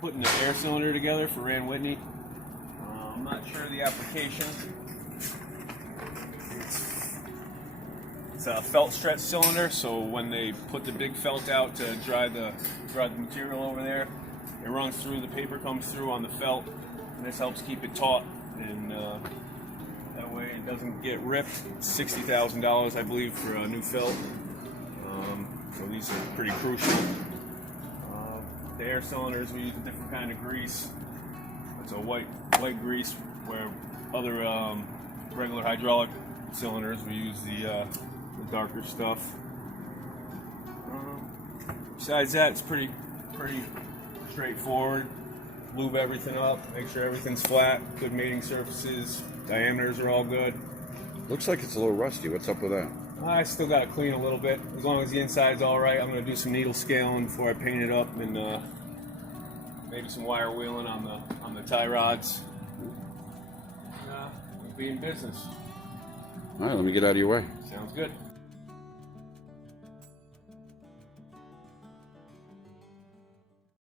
putting the air cylinder together for Whitney. I'm not sure of the application. It's a felt stretch cylinder, so when they put the big felt out to dry the material over there, it runs through, the paper comes through on the felt, and this helps keep it taut, and that way it doesn't get ripped. It's $60,000, I believe, for a new felt. So these are pretty crucial. The air cylinders, we use a different kind of grease. It's a white grease, where other regular hydraulic cylinders, we use the darker stuff. Besides that, it's pretty straightforward. Lube everything up, make sure everything's flat, good mating surfaces, diameters are all good. Looks like it's a little rusty. What's up with that? I still got to clean a little bit. As long as the inside's all right, I'm going to do some needle scaling before I paint it up, and maybe some wire wheeling on the tie rods. We'll be in business. All right, let me get out of your way. Sounds good.